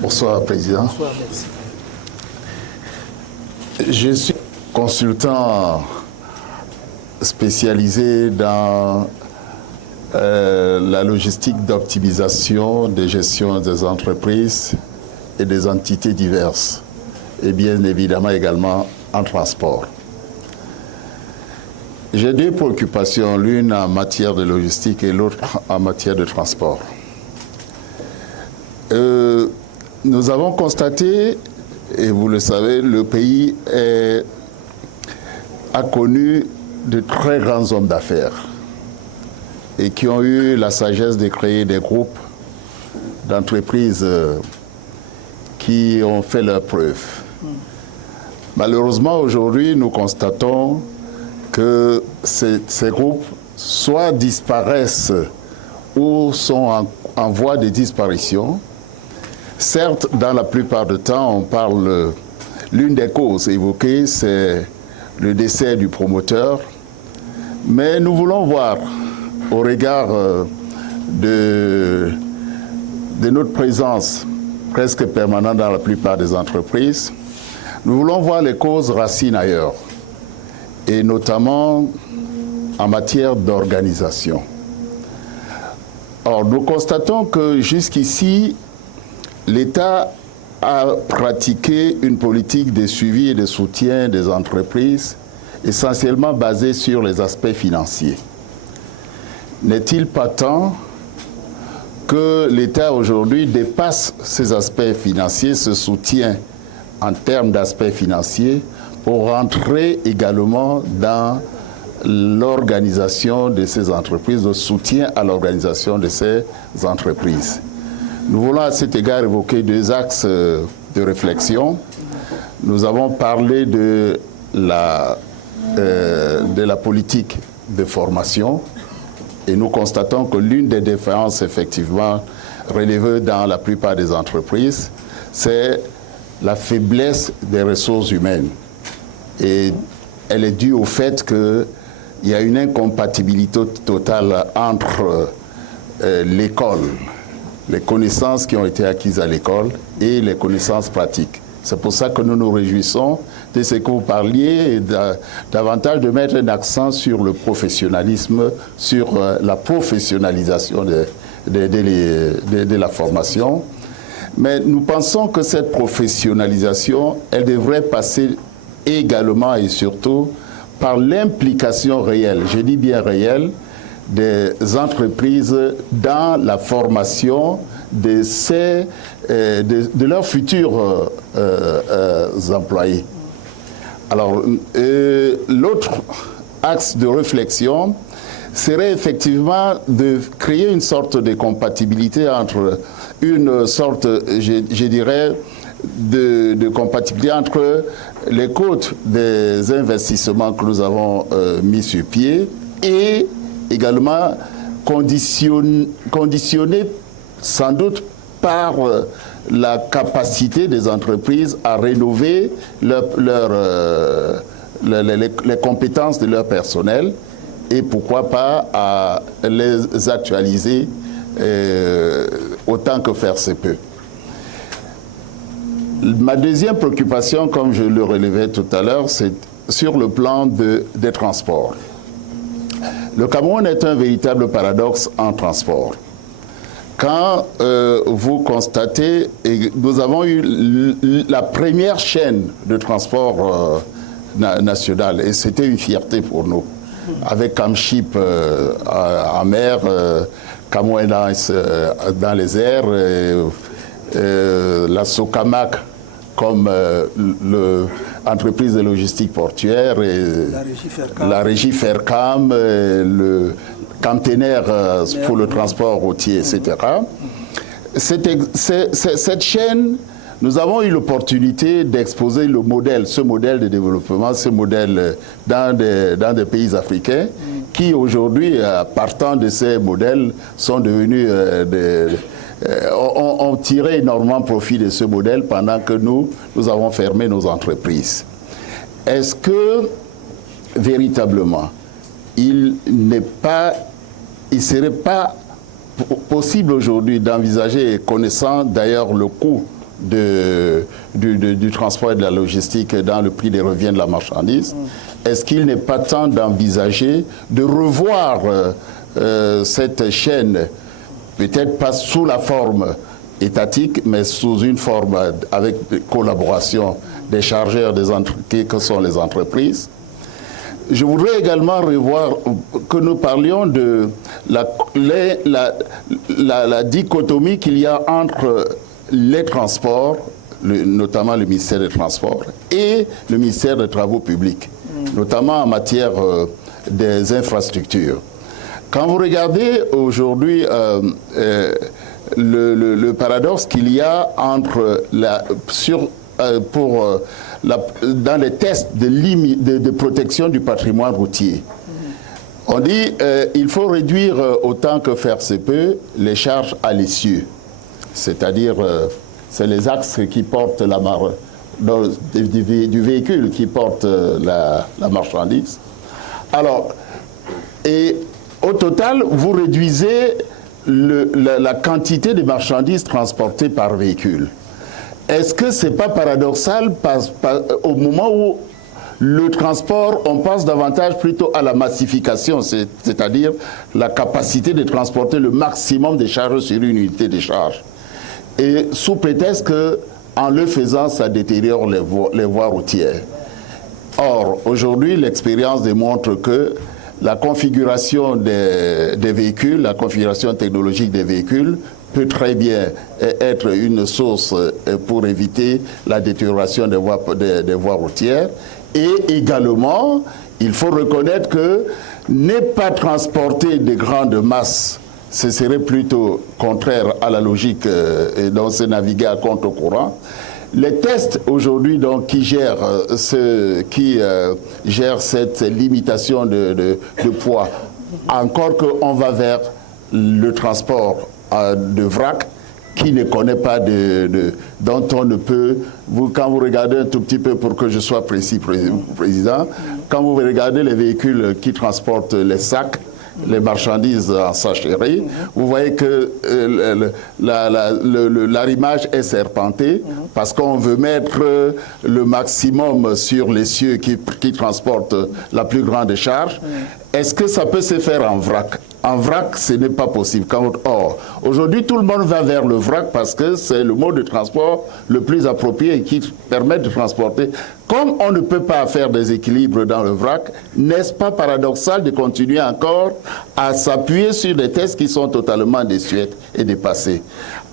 Bonsoir, Président. Bonsoir, merci. Je suis consultant spécialisé dans la logistique d'optimisation de gestion des entreprises et des entités diverses, et bien évidemment également en transport. J'ai deux préoccupations, l'une en matière de logistique et l'autre en matière de transport. Nous avons constaté, et vous le savez, le pays a connu de très grands hommes d'affaires et qui ont eu la sagesse de créer des groupes d'entreprises qui ont fait leurs preuves. Malheureusement, aujourd'hui, nous constatons que ces groupes soit disparaissent ou sont en voie de disparition. Certes, dans la plupart du temps, on parle, l'une des causes évoquées, c'est le décès du promoteur, mais nous voulons voir, au regard de notre présence presque permanente dans la plupart des entreprises, nous voulons voir les causes racines ailleurs, et notamment en matière d'organisation. Or, nous constatons que jusqu'ici, l'État a pratiqué une politique de suivi et de soutien des entreprises essentiellement basée sur les aspects financiers. N'est-il pas temps que l'État aujourd'hui dépasse ces aspects financiers, ce soutien en termes d'aspects financiers, pour rentrer également dans l'organisation de ces entreprises, le soutien à l'organisation de ces entreprises? Nous voulons à cet égard évoquer deux axes de réflexion. Nous avons parlé de la politique de formation et nous constatons que l'une des défaillances effectivement relevées dans la plupart des entreprises, c'est la faiblesse des ressources humaines. Et elle est due au fait qu'il y a une incompatibilité totale entre l'école, les connaissances qui ont été acquises à l'école et les connaissances pratiques. C'est pour ça que nous nous réjouissons de ce que vous parliez, et davantage de mettre un accent sur le professionnalisme, sur la professionnalisation de la formation. Mais nous pensons que cette professionnalisation, elle devrait passer également et surtout par l'implication réelle, je dis bien réelle, des entreprises dans la formation de leurs futurs employés. Alors, l'autre axe de réflexion serait effectivement de créer une sorte de compatibilité entre une sorte, je dirais, de compatibilité entre les coûts des investissements que nous avons mis sur pied et également conditionné sans doute par la capacité des entreprises à rénover les compétences de leur personnel et pourquoi pas à les actualiser autant que faire se peut. Ma deuxième préoccupation, comme je le relevais tout à l'heure, c'est sur le plan des transports. Le Cameroun est un véritable paradoxe en transport. Quand vous constatez, et nous avons eu la première chaîne de transport national, et c'était une fierté pour nous, avec Camship en mer, Camouin dans les airs, la Socamac comme l'entreprise de logistique portuaire, et la régie Fercam, le Camtener pour le transport routier, etc. Cette chaîne, nous avons eu l'opportunité d'exposer le modèle, ce modèle de développement, ce modèle dans des pays africains qui aujourd'hui, partant de ces modèles, sont devenus ont tiré énormément profit de ce modèle pendant que nous avons fermé nos entreprises. Est-ce que, véritablement, il ne serait pas possible aujourd'hui d'envisager, connaissant d'ailleurs le coût du transport et de la logistique dans le prix des revenus de la marchandise, est-ce qu'il n'est pas temps d'envisager de revoir cette chaîne, peut-être pas sous la forme étatique, mais sous une forme avec collaboration des chargeurs que sont les entreprises? Je voudrais également revoir que nous parlions de la dichotomie qu'il y a entre les transports, notamment le ministère des Transports, et le ministère des Travaux publics, notamment en matière des infrastructures. Quand vous regardez aujourd'hui le paradoxe qu'il y a entre dans les tests de protection du patrimoine routier, on dit il faut réduire autant que faire se peut les charges à l'essieu, c'est-à-dire c'est les axes qui portent du véhicule qui porte la marchandise. Alors, et au total, vous réduisez la quantité de marchandises transportées par véhicule. Est-ce que ce n'est pas paradoxal au moment où le transport, on pense davantage plutôt à la massification, c'est-à-dire la capacité de transporter le maximum de charges sur une unité de charge. Et sous prétexte qu'en le faisant, ça détériore les voies routières. Or, aujourd'hui, l'expérience démontre que la configuration des véhicules, la configuration technologique des véhicules peut très bien être une source pour éviter la détérioration des voies routières. Et également, il faut reconnaître que ne pas transporter de grandes masses, ce serait plutôt contraire à la logique, et donc c'est naviguer à contre-courant. Les tests aujourd'hui qui gèrent cette limitation de poids, encore qu'on va vers le transport de vrac qui ne connaît pas dont on ne peut. Quand vous regardez un tout petit peu, pour que je sois précis, Président, quand vous regardez les véhicules qui transportent les sacs, les marchandises en sachet, vous voyez que l'arrimage est serpenté parce qu'on veut mettre le maximum sur l'essieu qui transporte la plus grande charge. Est-ce que ça peut se faire en vrac? En vrac, ce n'est pas possible. Or, aujourd'hui, tout le monde va vers le vrac parce que c'est le mode de transport le plus approprié et qui permet de transporter. Comme on ne peut pas faire des équilibres dans le vrac, n'est-ce pas paradoxal de continuer encore à s'appuyer sur des tests qui sont totalement désuets et dépassés?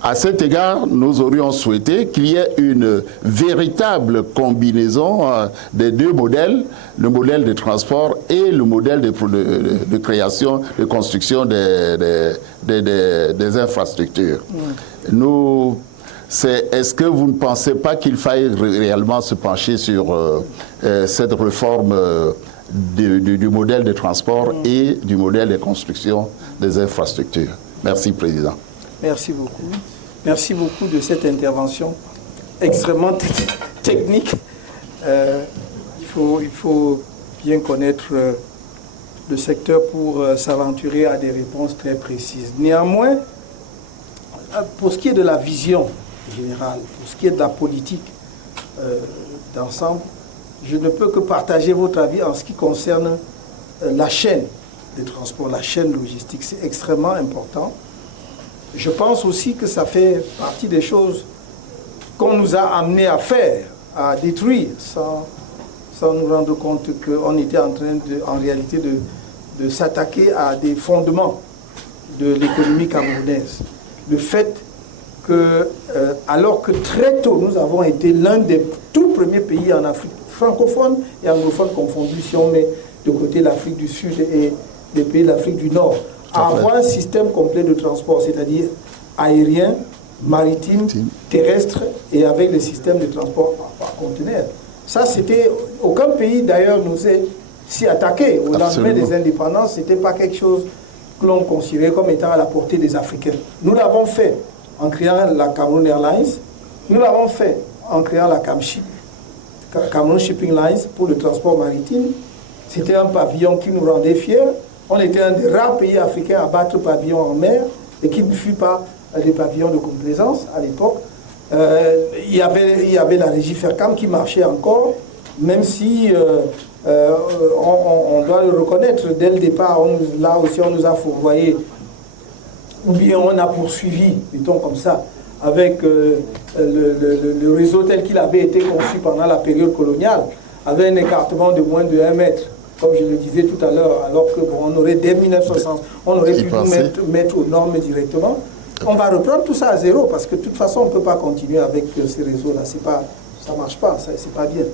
À cet égard, nous aurions souhaité qu'il y ait une véritable combinaison des deux modèles, le modèle de transport et le modèle de création, de construction des infrastructures. Est-ce que vous ne pensez pas qu'il faille réellement se pencher sur cette réforme du modèle de transport et du modèle de construction des infrastructures? Merci, Président. Merci beaucoup. Merci beaucoup de cette intervention extrêmement technique. Il faut bien connaître le secteur pour s'aventurer à des réponses très précises. Néanmoins, pour ce qui est de la vision générale, pour ce qui est de la politique d'ensemble, je ne peux que partager votre avis en ce qui concerne la chaîne de transport, la chaîne logistique. C'est extrêmement important. Je pense aussi que ça fait partie des choses qu'on nous a amenés à faire, à détruire, sans nous rendre compte qu'on était en train, en réalité, de s'attaquer à des fondements de l'économie camerounaise. Le fait que, alors que très tôt, nous avons été l'un des tout premiers pays en Afrique, francophone et anglophone confondus, si on met de côté l'Afrique du Sud et les pays de l'Afrique du Nord, à avoir un système complet de transport, c'est-à-dire aérien, maritime, terrestre et avec le système de transport par conteneur. Ça, c'était... Aucun pays, d'ailleurs, nous est si attaqué. Au lendemain des indépendances, ce n'était pas quelque chose que l'on considérait comme étant à la portée des Africains. Nous l'avons fait en créant la Cameroon Airlines. Nous l'avons fait en créant la Camship, Cameroon Shipping Lines, pour le transport maritime. C'était un pavillon qui nous rendait fiers. On était un des rares pays africains à battre pavillon en mer et qui ne fut pas des pavillons de complaisance à l'époque. Il y avait la régie Fercam qui marchait encore, même si on doit le reconnaître, dès le départ, là aussi on nous a fourvoyé, ou bien on a poursuivi, mettons comme ça, avec le réseau tel qu'il avait été conçu pendant la période coloniale, avec un écartement de moins de 1 mètre, comme je le disais tout à l'heure, alors que bon, on aurait dès 1960, on aurait pu nous mettre aux normes directement. On va reprendre tout ça à zéro, parce que de toute façon, on ne peut pas continuer avec ces réseaux-là. Ça ne marche pas, c'est pas bien.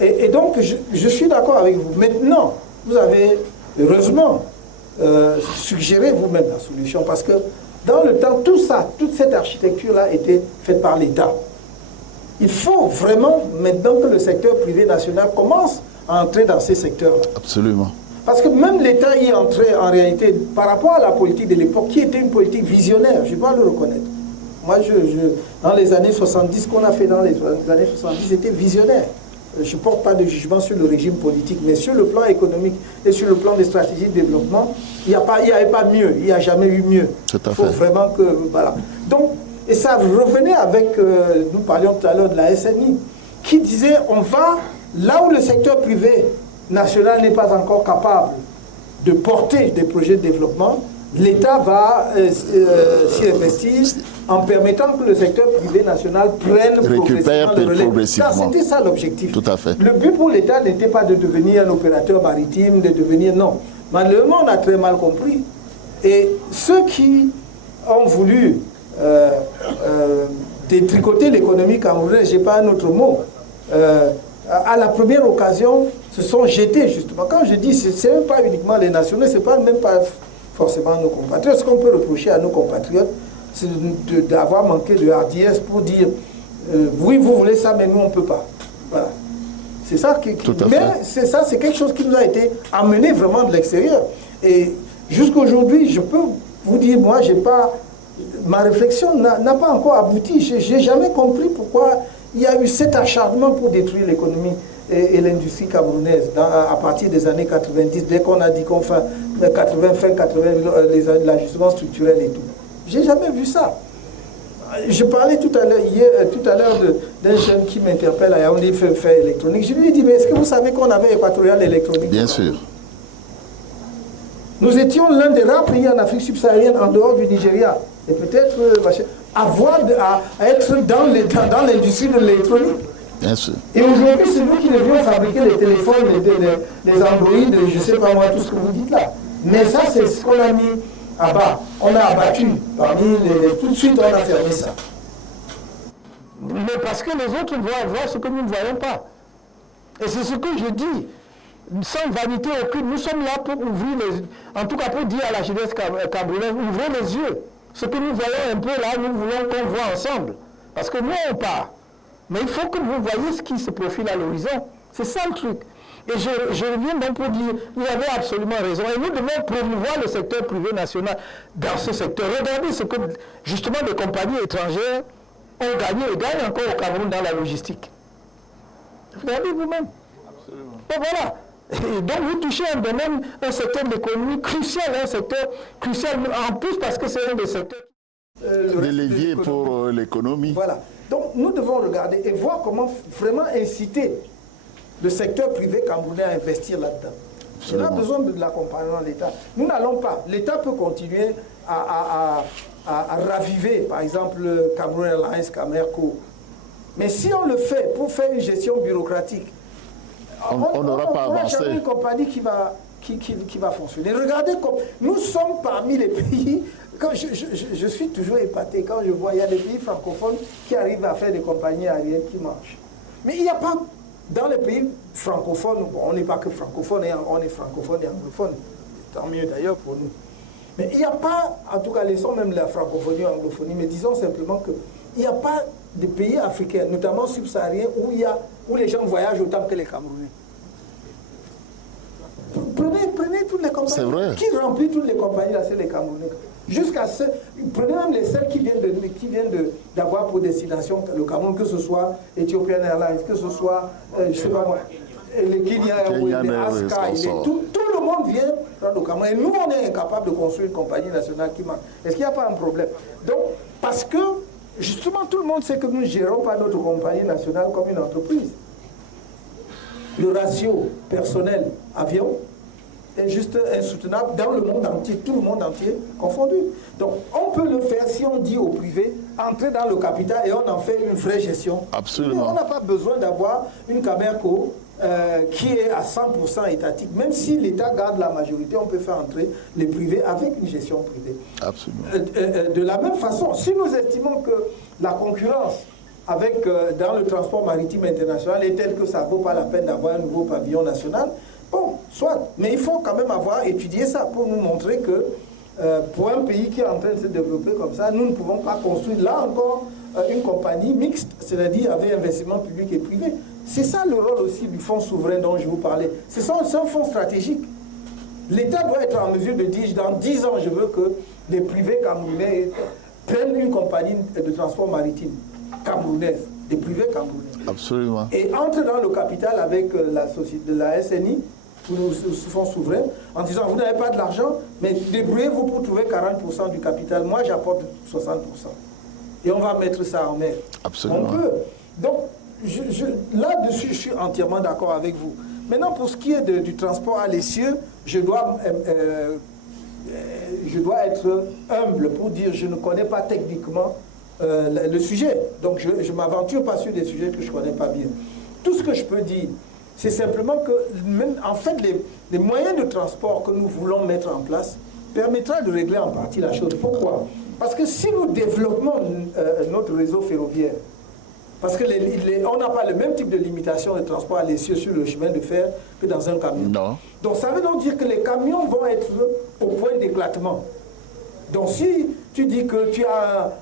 Et donc, je suis d'accord avec vous. Maintenant, vous avez, heureusement, suggéré vous-même la solution, parce que dans le temps, tout ça, toute cette architecture-là a été faite par l'État. Il faut vraiment, maintenant que le secteur privé national commence à entrer dans ces secteurs-là. Absolument. Parce que même l'État y est entré en réalité par rapport à la politique de l'époque, qui était une politique visionnaire, je dois le reconnaître. Moi, dans les années 70, ce qu'on a fait dans les années 70, c'était visionnaire. Je ne porte pas de jugement sur le régime politique, mais sur le plan économique et sur le plan des stratégies de développement, il n'y avait pas mieux, il n'y a jamais eu mieux. Il faut vraiment que... Voilà. Donc, et ça revenait avec, nous parlions tout à l'heure de la SNI, qui disait, on va, là où le secteur privé national n'est pas encore capable de porter des projets de développement, l'État va s'y investir en permettant que le secteur privé national prenne progressivement le relais. C'était ça l'objectif. Tout à fait. Le but pour l'État n'était pas de devenir un opérateur maritime, de devenir... Non. Malheureusement, on a très mal compris. Et ceux qui ont voulu détricoter l'économie camerounaise, je n'ai pas un autre mot, à la première occasion, se sont jetés justement. Quand je dis, ce n'est même pas uniquement les nationaux, ce n'est pas même pas forcément nos compatriotes. Ce qu'on peut reprocher à nos compatriotes, c'est d'avoir manqué de hardiesse pour dire oui, vous voulez ça, mais nous, on ne peut pas. Voilà. C'est ça c'est quelque chose qui nous a été amené vraiment de l'extérieur. Et jusqu'aujourd'hui, je peux vous dire, moi, ma réflexion n'a pas encore abouti. Je n'ai jamais compris pourquoi il y a eu cet acharnement pour détruire l'économie et l'industrie camerounaise à partir des années 90, dès qu'on a dit qu'on fait 80, fin 80, l'ajustement structurel et tout. J'ai jamais vu ça. Je parlais tout à l'heure d'un jeune qui m'interpelle à Yaoundé fait électronique. Je lui ai dit, mais est-ce que vous savez qu'on avait Équatorial électronique? Bien sûr. Nous étions l'un des rares pays en Afrique subsaharienne, en dehors du Nigeria. Et peut-être à être dans l'industrie de l'électronique. Bien sûr. Et aujourd'hui, c'est nous qui devions fabriquer les téléphones, les Android, je ne sais pas moi, tout ce que vous dites là. Mais ça, c'est ce qu'on a mis à bas. On a abattu tout de suite, on a fermé ça. Mais parce que les autres voient voir ce que nous ne voyons pas. Et c'est ce que je dis, sans vanité aucune. Nous sommes là pour ouvrir en tout cas pour dire à la jeunesse camerounaise, ouvrez les yeux. Ce que nous voyons un peu là, nous voulons qu'on voit ensemble. Parce que nous, on part. Mais il faut que vous voyez ce qui se profile à l'horizon. C'est ça le truc. Et je reviens donc pour dire, vous avez absolument raison. Et nous devons promouvoir le secteur privé national dans ce secteur. Regardez ce que, justement, des compagnies étrangères ont gagné et gagnent encore au Cameroun dans la logistique. Regardez vous-même. Absolument. Et voilà. Et donc vous touchez un secteur de l'économie crucial, un secteur crucial en plus parce que c'est un des secteurs... des leviers pour l'économie. Voilà. Donc nous devons regarder et voir comment vraiment inciter le secteur privé camerounais à investir là-dedans. Il a besoin de l'accompagnement de l'État. Nous n'allons pas. L'État peut continuer à raviver, par exemple, Cameroun Airlines, Camerco. Mais si on le fait pour faire une gestion bureaucratique, on n'aura pas avancé. Jamais une compagnie qui va fonctionner. Regardez comme nous sommes parmi les pays. Quand je suis toujours épaté quand je vois il y a des pays francophones qui arrivent à faire des compagnies aériennes qui marchent. Mais il n'y a pas dans les pays francophones, bon, on n'est pas que francophones, on est francophones et anglophones. Tant mieux d'ailleurs pour nous. Mais il n'y a pas, en tout cas laissons même la francophonie et l'anglophonie, mais disons simplement qu'il n'y a pas de pays africains, notamment subsahariens, où les gens voyagent autant que les Camerounais. Prenez toutes les compagnies. C'est vrai. Qui remplit toutes les compagnies là, c'est les Camerounais. Jusqu'à prenez même les celles qui viennent d'avoir pour destination le Cameroun, que ce soit Ethiopian Airlines, que ce soit, je sais pas moi, les Kenya Airways, les Askai, tout le monde monde vient prendre le Cameroun. Et nous, on est incapable de construire une compagnie nationale qui marche. Est-ce qu'il n'y a pas un problème? Donc, parce que, justement, tout le monde sait que nous ne gérons pas notre compagnie nationale comme une entreprise. Le ratio personnel avion est juste insoutenable dans le monde entier, tout le monde entier confondu. Donc, on peut le faire si on dit au privé, entrer dans le capital et on en fait une vraie gestion. Absolument. On n'a pas besoin d'avoir une Camerco qui est à 100% étatique. Même si l'État garde la majorité, on peut faire entrer les privés avec une gestion privée. Absolument. De la même façon, si nous estimons que la concurrence avec, dans le transport maritime international est telle que ça ne vaut pas la peine d'avoir un nouveau pavillon national, bon, soit. Mais il faut quand même avoir étudié ça pour nous montrer que pour un pays qui est en train de se développer comme ça, nous ne pouvons pas construire là encore une compagnie mixte, c'est-à-dire avec investissement public et privé. C'est ça le rôle aussi du fonds souverain dont je vous parlais. C'est un fonds stratégique. L'État doit être en mesure de dire, dans 10 ans, je veux que les privés camerounais prennent une compagnie de transport maritime camerounaise, des privés camerounais. Absolument. Et entrent dans le capital avec la société de la SNI, ou le fonds souverain, en disant, vous n'avez pas de l'argent, mais débrouillez-vous pour trouver 40% du capital. Moi, j'apporte 60%. Et on va mettre ça en mer. Absolument. On peut. Donc, là-dessus, je suis entièrement d'accord avec vous. Maintenant, pour ce qui est du transport à l'essieu, je dois être humble pour dire je ne connais pas techniquement le sujet. Donc, je ne m'aventure pas sur des sujets que je ne connais pas bien. Tout ce que je peux dire, c'est simplement que, même, en fait, les moyens de transport que nous voulons mettre en place permettra de régler en partie la chose. Pourquoi? Parce que si nous développons notre réseau ferroviaire, parce qu'on n'a pas le même type de limitation de transport à l'essieu sur le chemin de fer que dans un camion. Non. Donc ça veut donc dire que les camions vont être au point d'éclatement. Donc si tu dis que tu as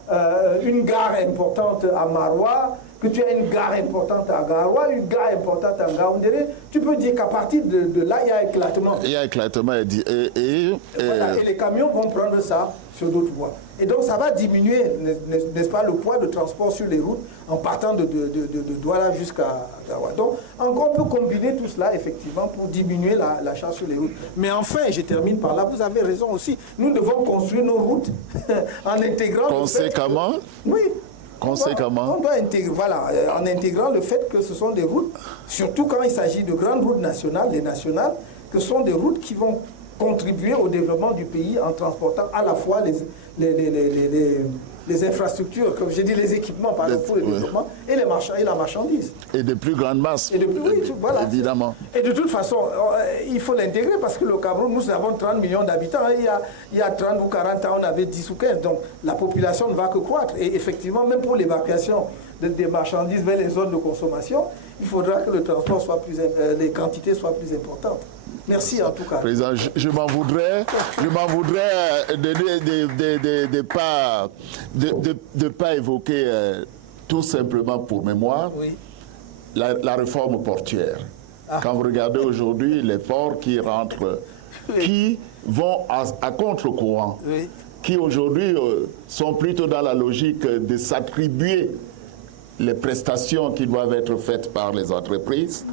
une gare importante à Maroua, que tu as une gare importante à Garoua, une gare importante à Ngaoundéré, tu peux dire qu'à partir de là, il y a éclatement. Il y a éclatement Voilà, et les camions vont prendre ça sur d'autres voies. Et donc ça va diminuer, n'est-ce pas, le poids de transport sur les routes en partant de Douala jusqu'à Garoua. Donc encore on peut combiner tout cela effectivement pour diminuer la charge sur les routes. Mais enfin, je termine par là, vous avez raison aussi, nous devons construire nos routes en intégrant... Conséquemment. Oui. Conséquemment. On doit intégrer, voilà, en intégrant le fait que ce sont des routes, surtout quand il s'agit de grandes routes nationales, les nationales, que ce sont des routes qui vont contribuer au développement du pays en transportant à la fois les infrastructures, comme j'ai dit, les équipements pour le développement, et la marchandise. Et de plus grandes masses, voilà, évidemment. Et de toute façon, il faut l'intégrer parce que le Cameroun, nous avons 30 millions d'habitants. Il y a 30 ou 40 ans, on avait 10 ou 15. Donc la population ne va que croître. Et effectivement, même pour l'évacuation des marchandises vers les zones de consommation, il faudra que le transport soit les quantités soient plus importantes. Merci en tout cas. Président, je m'en voudrais de pas évoquer tout simplement pour mémoire la réforme portuaire. Quand vous regardez aujourd'hui les ports qui rentrent, qui vont à contre-courant, qui aujourd'hui sont plutôt dans la logique de s'attribuer les prestations qui doivent être faites par les entreprises.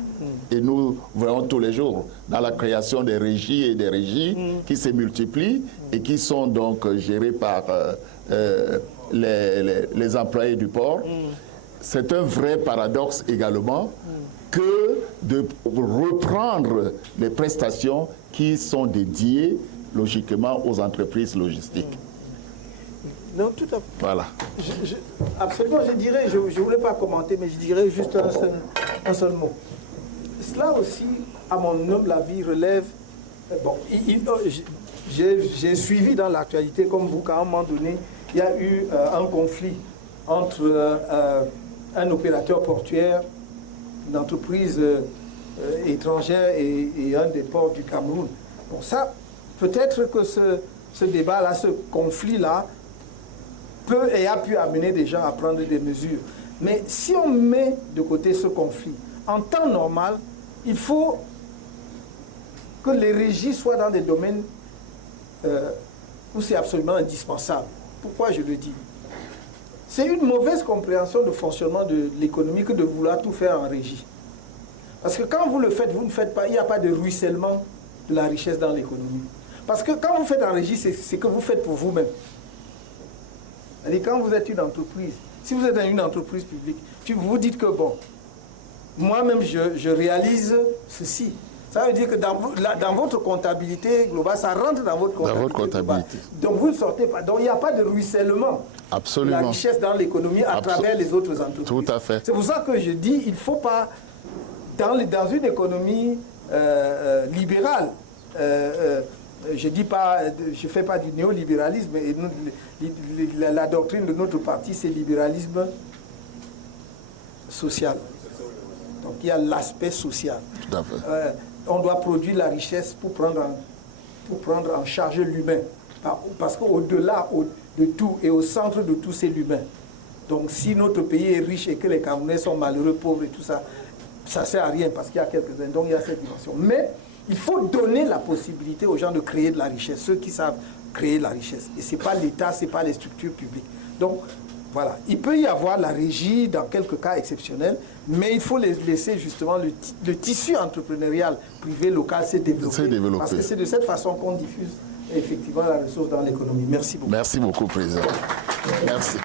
Et nous voyons tous les jours dans la création des régies et des régies qui se multiplient et qui sont donc gérées par les employés du port. C'est un vrai paradoxe également que de reprendre les prestations qui sont dédiées logiquement aux entreprises logistiques. Non, tout à fait. Voilà. Absolument, je dirais, je ne voulais pas commenter, mais je dirais juste un seul mot. Cela aussi, à mon humble avis, relève... Bon, j'ai suivi dans l'actualité, comme vous, qu'à un moment donné, il y a eu un conflit entre un opérateur portuaire, une entreprise étrangère et un des ports du Cameroun. Bon, ça, peut-être que ce débat-là, ce conflit-là, peut et a pu amener des gens à prendre des mesures. Mais si on met de côté ce conflit, en temps normal, il faut que les régies soient dans des domaines où c'est absolument indispensable. Pourquoi je le dis? C'est une mauvaise compréhension de fonctionnement de l'économie que de vouloir tout faire en régie. Parce que quand vous le faites, vous ne faites pas, il n'y a pas de ruissellement de la richesse dans l'économie. Parce que quand vous faites en régie, c'est que vous faites pour vous-même. C'est-à-dire quand vous êtes une entreprise, si vous êtes dans une entreprise publique, vous vous dites que bon, moi-même je réalise ceci. Ça veut dire que dans votre comptabilité globale, ça rentre dans votre comptabilité globale. Donc vous ne sortez pas. Donc il n'y a pas de ruissellement. Absolument. La richesse dans l'économie à travers les autres entreprises. Tout à fait. C'est pour ça que je dis il ne faut pas, dans une économie libérale, je ne fais pas du néolibéralisme, et la doctrine de notre parti, c'est libéralisme social. Donc il y a l'aspect social. Tout à fait. On doit produire la richesse pour prendre en charge l'humain. Parce qu'au-delà de tout et au centre de tout, c'est l'humain. Donc si notre pays est riche et que les Camerounais sont malheureux, pauvres et tout ça, ça ne sert à rien parce qu'il y a quelques-uns. Donc il y a cette dimension. Mais il faut donner la possibilité aux gens de créer de la richesse, ceux qui savent créer de la richesse. Et ce n'est pas l'État, ce n'est pas les structures publiques. Donc voilà, il peut y avoir la régie dans quelques cas exceptionnels, mais il faut laisser justement le tissu entrepreneurial privé local se développer. Parce que c'est de cette façon qu'on diffuse effectivement la ressource dans l'économie. Merci beaucoup. Merci beaucoup, Président. Merci.